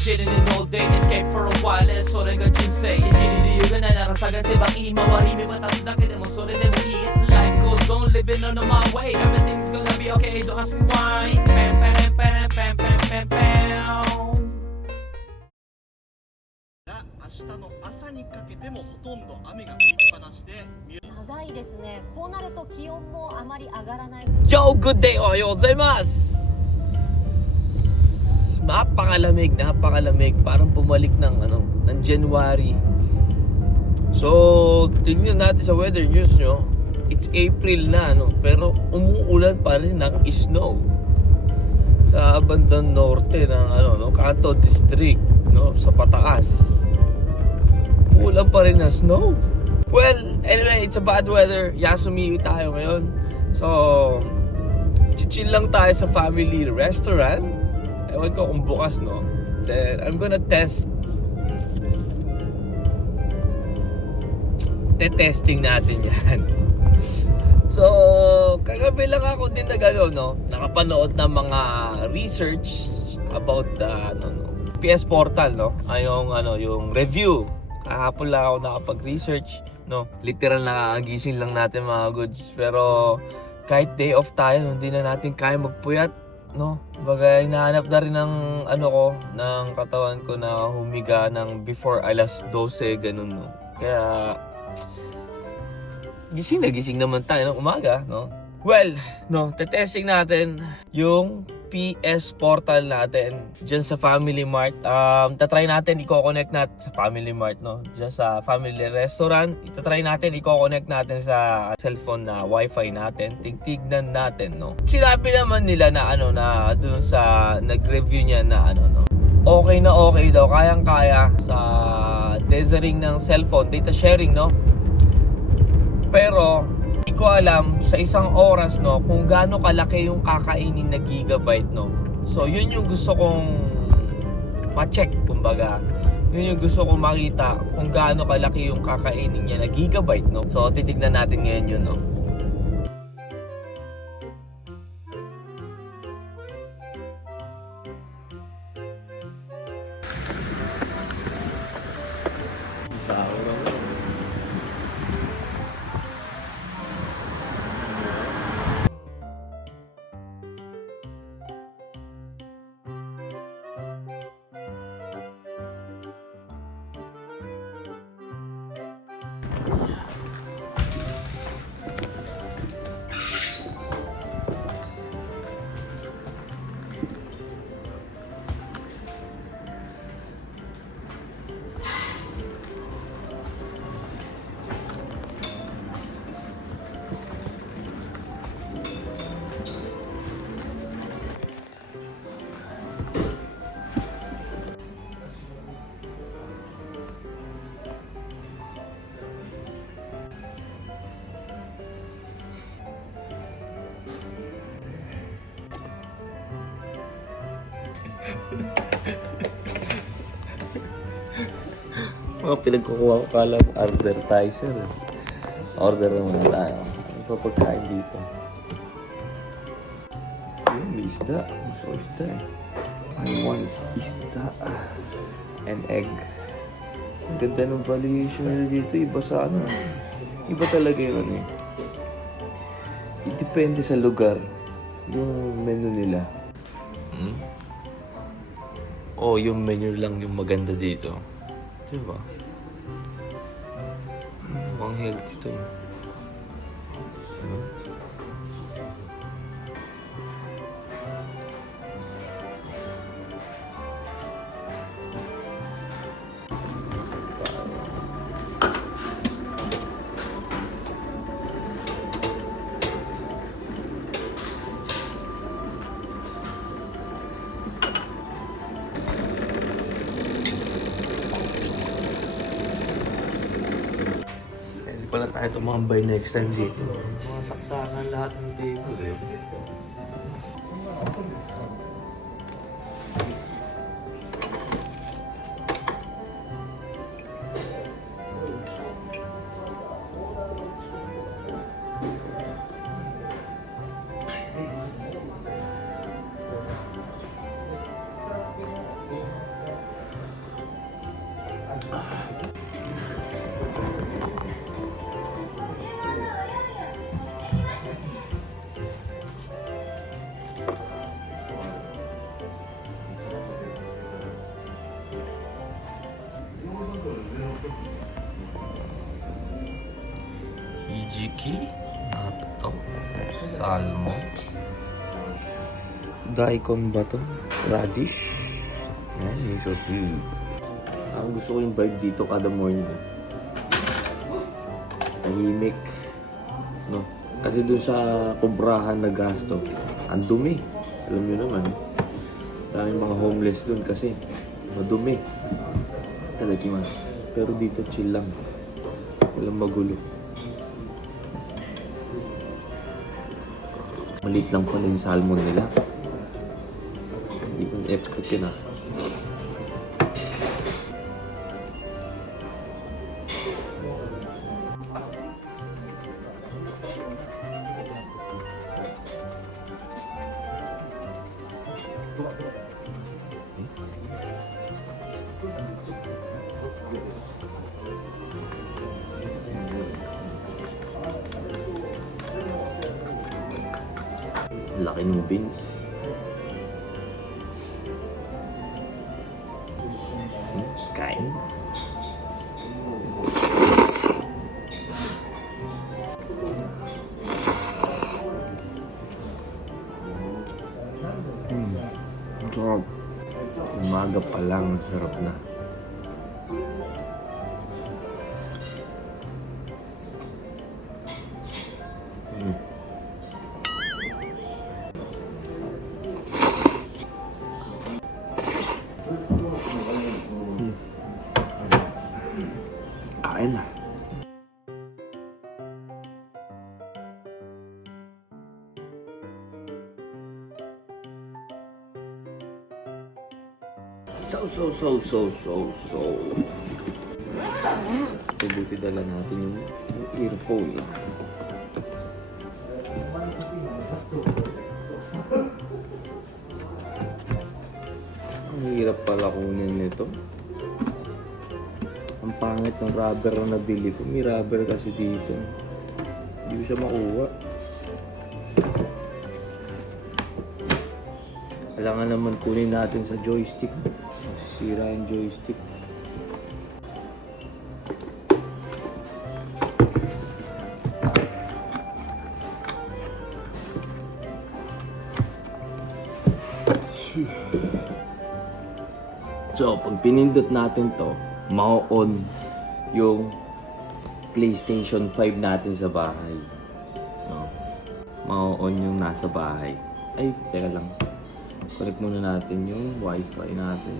chilling in all day, escape for a while, それが人生生きる理由がないなら探せばいい周り見渡すだけでもそれでもいい Life goes on, living on my way, everything's gonna be okay, don't ask me why. Pam pam pam pam pam pam pam. 明日の朝にかけてもほとんど雨が降りっぱなしで長いですね。こうなると気温もあまり上がらない。 Yo, good day! おはようございます! Napakalamig. Parang bumalik ng January. So, tingnan natin sa weather news nyo. It's April na, pero umuulan pa rin ng snow sa bandang norte ng Kanto District, sa pataas. Umuulan pa rin ng snow. Well, anyway, it's a bad weather. Yasumi tayo ngayon. So, chill lang tayo sa family restaurant. Ewan ko kung bukas, Then, I'm gonna testing natin yan. So, kagabi lang ako din nakapanood ng mga research about PS Portal, yung review. Kahapon lang ako nakapag-research, literal nakagising lang natin mga goods. Pero kahit day off tayo, hindi na natin kaya magpuyat, Bagay hinahanap na rin ng ng katawan ko na humiga ng before alas 12 ganun, Kaya gising naman tayo ng umaga, Well, testing natin yung PS Portal natin dyan sa Family Mart. Tatry natin i-connect natin sa Family Mart, dyan sa Family Restaurant. Itatry natin i-connect natin sa cellphone na wifi natin. Tignan natin, Sinabi naman nila na na dun sa nag-review niya na okay na okay daw, kayang-kaya sa tethering ng cellphone, data sharing, Pero hindi ko alam sa isang oras kung gaano kalaki yung kakainin na gigabyte, So yun yung gusto kong ma-check, kumbaga. Yun yung gusto kong makita kung gaano kalaki yung kakainin niya na gigabyte, So titignan natin ngayon yun, Mga pinagkukuha ko, kala mo advertiser. Order naman tayo. Ano pa pagkain dito? May isda. Gusto ko isda I want isda and egg. Ang ganda ng valuation nila dito. Iba sa iba talaga yung Depende sa lugar yung menu nila. Yung menu lang yung maganda dito. Diba? Ang healthy to. Pala tayo tumambay next time dito. Mga saksakan lahat ng table. Kajiki, natto, salmon, daikon ba to? Radish, yan, miso soup. Ang gusto ko yung vibe dito kada morning. Tahimik, no? Kasi doon sa kubrahan na gasto, ang dumi. Alam nyo naman, daming mga homeless doon kasi madumi. Itadakimasu. Pero dito chill lang. Walang magulo. Maliit lang pala yung salmon nila. Hindi ko na-expect yun ah. Laki ng beans. Kain. Sarap. Umaga pa lang, sarap na. Kain na. So. Buti dala natin yung earphone. Ang hirap pala kunin nito. Ang pangit ng rubber na nabili ko. May rubber kasi dito. Hindi ko siya makuha. Kailangan naman kunin natin sa joystick. Masisira yung joystick. So, pag pinindot natin to, ma-on yung PlayStation 5 natin sa bahay. No? Ma-on yung nasa bahay. Ay, teka lang. Connect muna natin yung wifi natin.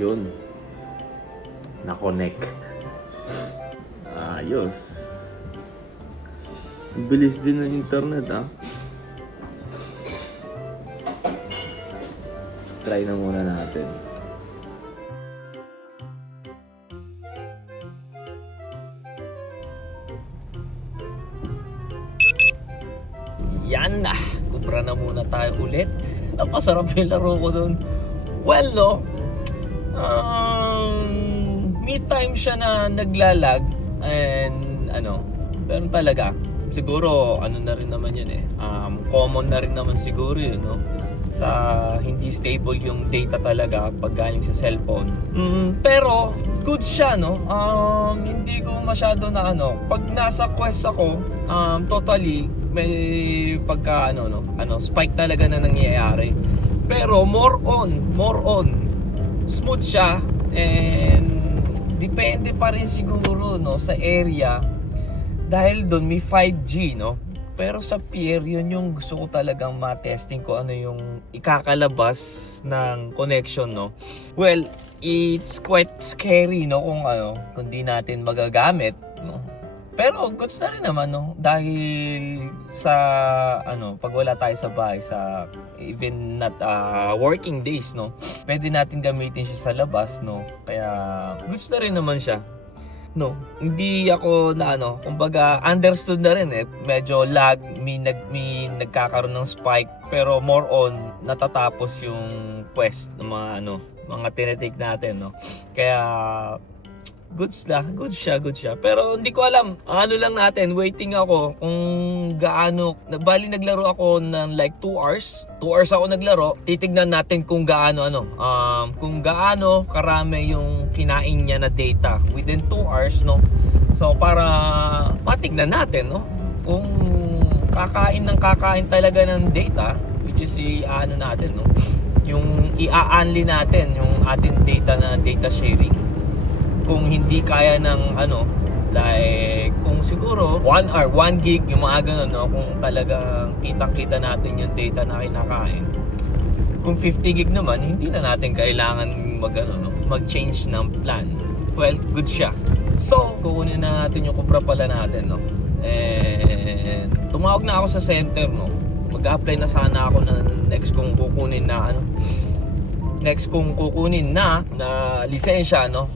Yun. Na-connect. Ayos. Ang bilis din ng internet ah. Try na muna natin. Yan na! Kubra na muna tayo ulit. Napasarap yung laro ko dun. Well, no? Me time siya na naglalag. And pero talaga, siguro na rin naman yun eh. Common na rin naman siguro yun, no? Sa hindi stable yung data talaga pag galing sa cellphone. Pero good siya, no? Hindi ko masyado na pag nasa Quest ako, totally may pagka spike talaga na nangyayari. Pero more on smooth siya, and depende pa rin siguro, no, sa area dahil doon may 5G, no. Pero sa pier, yun yung gusto ko talagang ma-testing ko ano yung ikakalabas ng connection, no. Well, it's quite scary, no, kung di natin magagamit, no. Pero goods na rin naman, no, dahil sa pag wala tayo sa bahay, sa even not working days, no, pwede natin gamitin siya sa labas, no. Kaya goods na rin naman siya. No, hindi ako na kumbaga understood na rin eh. Medyo lag, may nagkakaroon ng spike, pero more on natatapos yung quest ng mga mga tinetake natin, no. Kaya Goods siya. Pero hindi ko alam. Ano lang natin, waiting ako kung gaano. Bali naglaro ako ng like 2 hours. 2 hours ako naglaro. Titignan natin kung gaano kung gaano karami yung kinain niya na data within 2 hours, no. So para matignan natin, no, kung kakain talaga ng data, which is natin, no, yung i-unli natin yung ating data na data sharing. Kung hindi kaya ng like kung siguro 1 hour, 1 gig yung mga ganun, no, kung talagang kitang-kita natin yung data na kinakain. Kung 50 gig naman, hindi na natin kailangan mag-change ng plan. Well, good siya. So, kukunin na natin yung kubra pala natin, no. And tumawag na ako sa center, no. Mag-apply na sana ako ng next kong kukunin na lisensya, no.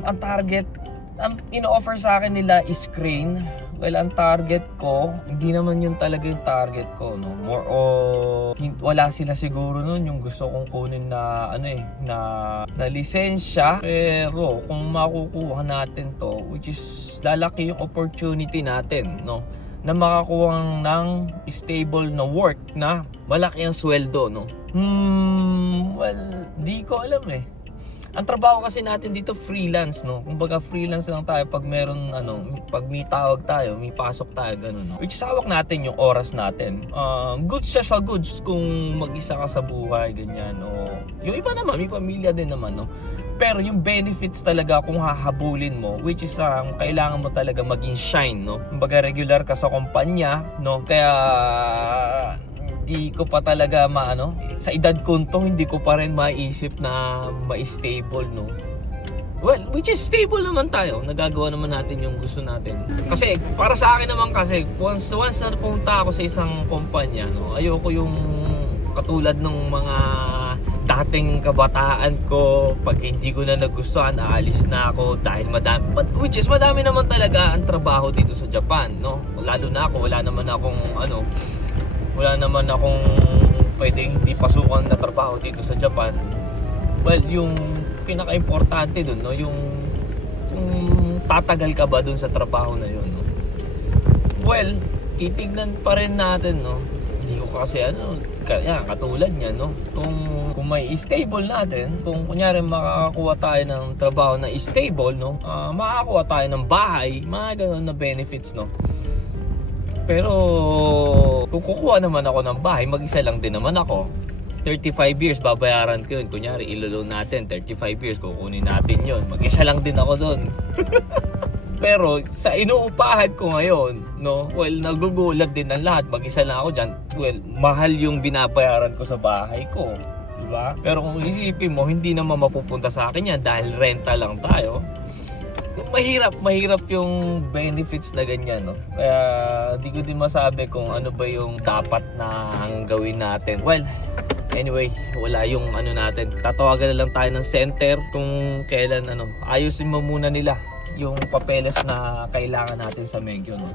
Ang target, ang ino-offer sa akin nila is crane. Well, ang target ko, hindi naman yun talaga yung target ko, no. More wala sila siguro nun yung gusto kong kunin na na lisensya. Pero kung makukuha natin to, which is lalaki yung opportunity natin, no, na makakuha ng stable na work na malaki ang sweldo, no. Well, di ko alam eh. Ang trabaho kasi natin dito freelance, no. Kumbaga freelance lang tayo pag meron pag may tawag tayo, may pasok tayo, ganun, no. Which is hawak natin yung oras natin. Goods siya sa goods kung mag-isa ka sa buhay, ganyan, no. Yung iba naman, may pamilya din naman, no. Pero yung benefits talaga kung hahabulin mo, which is kailangan mo talaga maging shine, no. Kumbaga regular ka sa kumpanya, no. Kaya hindi ko pa talaga sa edad ko to, hindi ko pa rin maisip na ma-stable, no. Well, which is stable naman tayo, nagagawa naman natin yung gusto natin. Kasi para sa akin naman, kasi once na napunta ako sa isang kumpanya, no, ayoko yung katulad ng mga dating kabataan ko, pag hindi ko na nagustuhan, aalis na ako dahil madami naman talaga ang trabaho dito sa Japan, no. Lalo na ako, wala naman akong pwedeng hindi pasukan na trabaho dito sa Japan. Well, yung pinaka-importante dun, no, yung tatagal ka ba dun sa trabaho na yun, no. Well, titignan pa rin natin, no. Hindi ko kasi katulad niya, no, kung may stable natin, kung kunyari makakakuha tayo ng trabaho na stable, no, makakakuha tayo ng bahay, mga ganun na benefits, no. Pero kung kukuha naman ako ng bahay, mag-isa lang din naman ako. 35 years babayaran ko yun. Kunyari iloloan natin 35 years, kukunin natin yun. Mag-isa lang din ako doon. Pero sa inuupahan ko ngayon, no, well, nagugulat din ang lahat. Mag-isa lang ako dyan. Well, mahal yung binabayaran ko sa bahay ko, diba? Pero kung isipin mo, hindi naman mapupunta sa akin yan dahil renta lang tayo. Mahirap yung benefits na ganyan, no. Kaya di ko din masabi kung ano ba yung dapat na gawin natin. Well, anyway, wala yung natin. Tatawagan na lang tayo ng center kung kailan ayusin mo muna nila yung papeles na kailangan natin sa Menkyo, no.